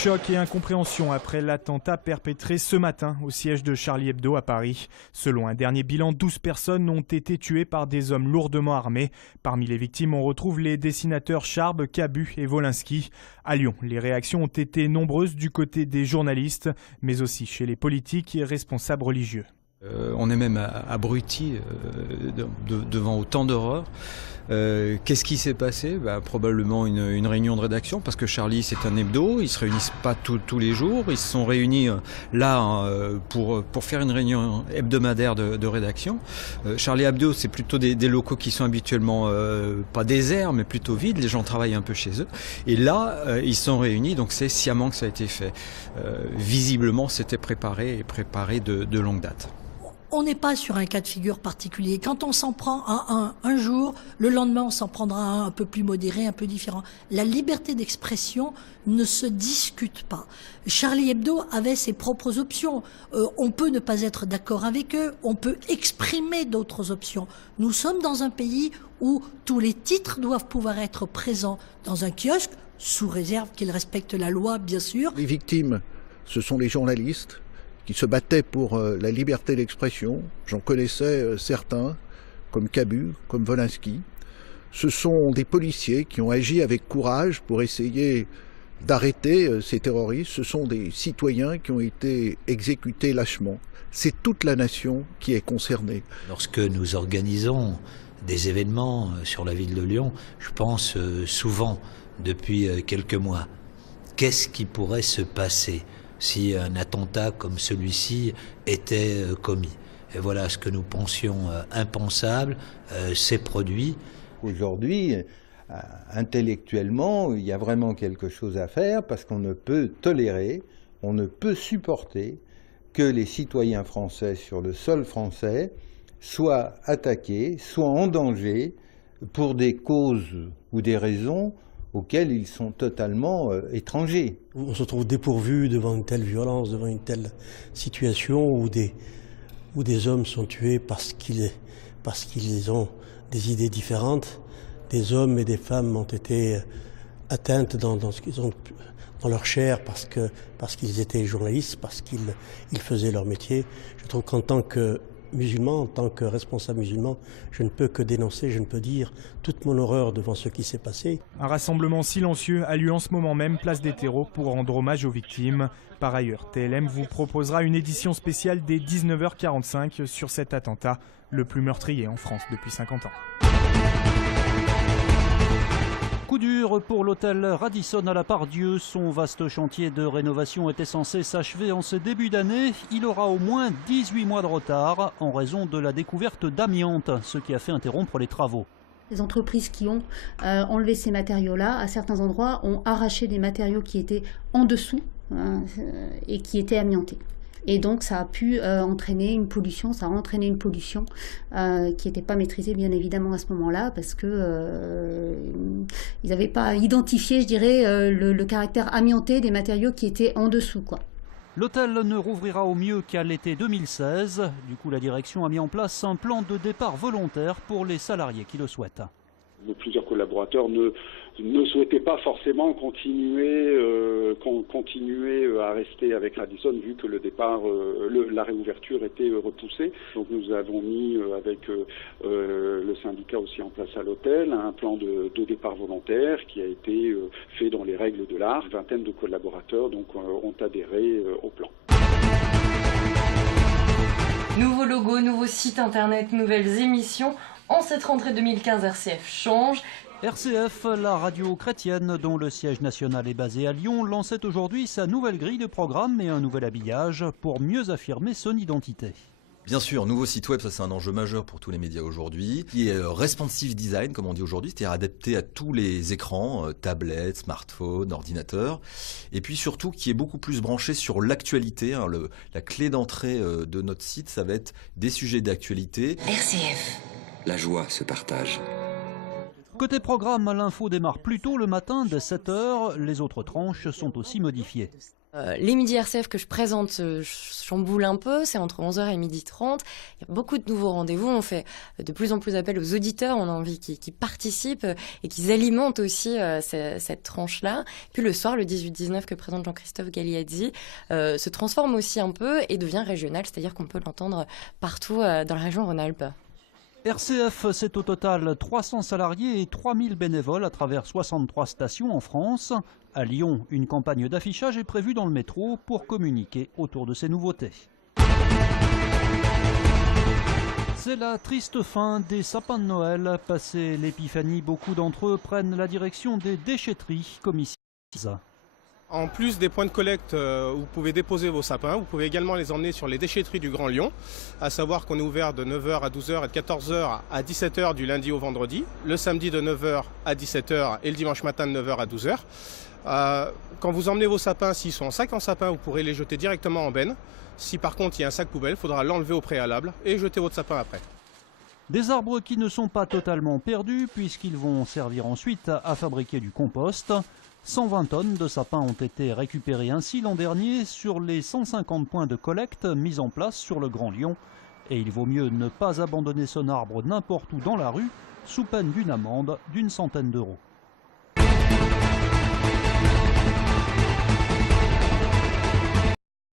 Choc et incompréhension après l'attentat perpétré ce matin au siège de Charlie Hebdo à Paris. Selon un dernier bilan, 12 personnes ont été tuées par des hommes lourdement armés. Parmi les victimes, on retrouve les dessinateurs Charb, Cabu et Wolinski. À Lyon, les réactions ont été nombreuses du côté des journalistes, mais aussi chez les politiques et responsables religieux. On est même abruti devant autant d'horreur. Qu'est-ce qui s'est passé ? Probablement une réunion de rédaction, parce que Charlie c'est un hebdo, ils ne se réunissent pas tous les jours, ils se sont réunis là pour faire une réunion hebdomadaire de rédaction. Charlie Hebdo, c'est plutôt des locaux qui sont habituellement pas déserts mais plutôt vides, les gens travaillent un peu chez eux, et là ils se sont réunis, donc c'est sciemment que ça a été fait. Visiblement c'était préparé de longue date. On n'est pas sur un cas de figure particulier. Quand on s'en prend à un jour, le lendemain on s'en prendra à un peu plus modéré, un peu différent. La liberté d'expression ne se discute pas. Charlie Hebdo avait ses propres options. On peut ne pas être d'accord avec eux, on peut exprimer d'autres options. Nous sommes dans un pays où tous les titres doivent pouvoir être présents dans un kiosque, sous réserve qu'ils respectent la loi, bien sûr. Les victimes, ce sont les journalistes qui se battaient pour la liberté d'expression. J'en connaissais certains, comme Cabu, comme Wolinski. Ce sont des policiers qui ont agi avec courage pour essayer d'arrêter ces terroristes. Ce sont des citoyens qui ont été exécutés lâchement. C'est toute la nation qui est concernée. Lorsque nous organisons des événements sur la ville de Lyon, je pense souvent depuis quelques mois, qu'est-ce qui pourrait se passer si un attentat comme celui-ci était commis. Et voilà, ce que nous pensions impensable s'est produit. Aujourd'hui, intellectuellement, il y a vraiment quelque chose à faire, parce qu'on ne peut tolérer, on ne peut supporter que les citoyens français sur le sol français soient attaqués, soient en danger pour des causes ou des raisons auxquels ils sont totalement étrangers. On se trouve dépourvu devant une telle violence, devant une telle situation où des hommes sont tués parce qu'ils ont des idées différentes. Des hommes et des femmes ont été atteintes dans ce qu'ils ont dans leur chair parce qu'ils étaient journalistes, parce qu'ils faisaient leur métier. Je trouve qu'en tant que musulman, en tant que responsable musulman, je ne peux que dénoncer, je ne peux dire toute mon horreur devant ce qui s'est passé. Un rassemblement silencieux a lieu en ce moment même, place des terreaux, pour rendre hommage aux victimes. Par ailleurs, TLM vous proposera une édition spéciale dès 19h45 sur cet attentat, le plus meurtrier en France depuis 50 ans. Coup dur pour l'hôtel Radisson à la Part-Dieu. Son vaste chantier de rénovation était censé s'achever en ce début d'année. Il aura au moins 18 mois de retard en raison de la découverte d'amiante, ce qui a fait interrompre les travaux. Les entreprises qui ont enlevé ces matériaux-là, à certains endroits, ont arraché des matériaux qui étaient en dessous et qui étaient amiantés. Et donc ça a pu entraîner une pollution, qui n'était pas maîtrisée bien évidemment à ce moment-là, parce que ils n'avaient pas identifié, je dirais, le caractère amianté des matériaux qui étaient en dessous, quoi. L'hôtel ne rouvrira au mieux qu'à l'été 2016. Du coup, la direction a mis en place un plan de départ volontaire pour les salariés qui le souhaitent. Plusieurs collaborateurs ne souhaitaient pas forcément continuer à rester avec Radisson, vu que le départ, la réouverture était repoussée. Donc nous avons mis avec le syndicat aussi en place à l'hôtel un plan de départ volontaire qui a été fait dans les règles de l'art. Une vingtaine de collaborateurs donc ont adhéré au plan. Nouveau logo, nouveau site internet, nouvelles émissions. En cette rentrée 2015, RCF change. RCF, la radio chrétienne dont le siège national est basé à Lyon, lançait aujourd'hui sa nouvelle grille de programme et un nouvel habillage pour mieux affirmer son identité. Bien sûr, nouveau site web, ça c'est un enjeu majeur pour tous les médias aujourd'hui, qui est responsive design, comme on dit aujourd'hui, c'est-à-dire adapté à tous les écrans, tablettes, smartphones, ordinateurs, et puis surtout qui est beaucoup plus branché sur l'actualité. La clé d'entrée de notre site, ça va être des sujets d'actualité. RCF. La joie se partage. Côté programme, l'info démarre plus tôt le matin dès 7h, les autres tranches sont aussi modifiées. Les midis RCF que je présente chamboulent un peu, c'est entre 11h et 12h30. Il y a beaucoup de nouveaux rendez-vous, on fait de plus en plus appel aux auditeurs, on a envie qu'ils participent et qu'ils alimentent aussi cette tranche-là. Puis le soir, le 18-19 que présente Jean-Christophe Galiazzi se transforme aussi un peu et devient régional, c'est-à-dire qu'on peut l'entendre partout dans la région Rhône-Alpes. RCF, c'est au total 300 salariés et 3000 bénévoles à travers 63 stations en France. À Lyon, une campagne d'affichage est prévue dans le métro pour communiquer autour de ces nouveautés. C'est la triste fin des sapins de Noël. Passé l'épiphanie, beaucoup d'entre eux prennent la direction des déchetteries comme ici. En plus des points de collecte où vous pouvez déposer vos sapins, vous pouvez également les emmener sur les déchetteries du Grand Lyon, à savoir qu'on est ouvert de 9h à 12h et de 14h à 17h du lundi au vendredi, le samedi de 9h à 17h et le dimanche matin de 9h à 12h. Quand vous emmenez vos sapins, s'ils sont en sac en sapin, vous pourrez les jeter directement en benne. Si par contre il y a un sac poubelle, il faudra l'enlever au préalable et jeter votre sapin après. Des arbres qui ne sont pas totalement perdus puisqu'ils vont servir ensuite à fabriquer du compost. 120 tonnes de sapins ont été récupérés ainsi l'an dernier sur les 150 points de collecte mis en place sur le Grand Lyon. Et il vaut mieux ne pas abandonner son arbre n'importe où dans la rue, sous peine d'une amende d'100 € d'euros.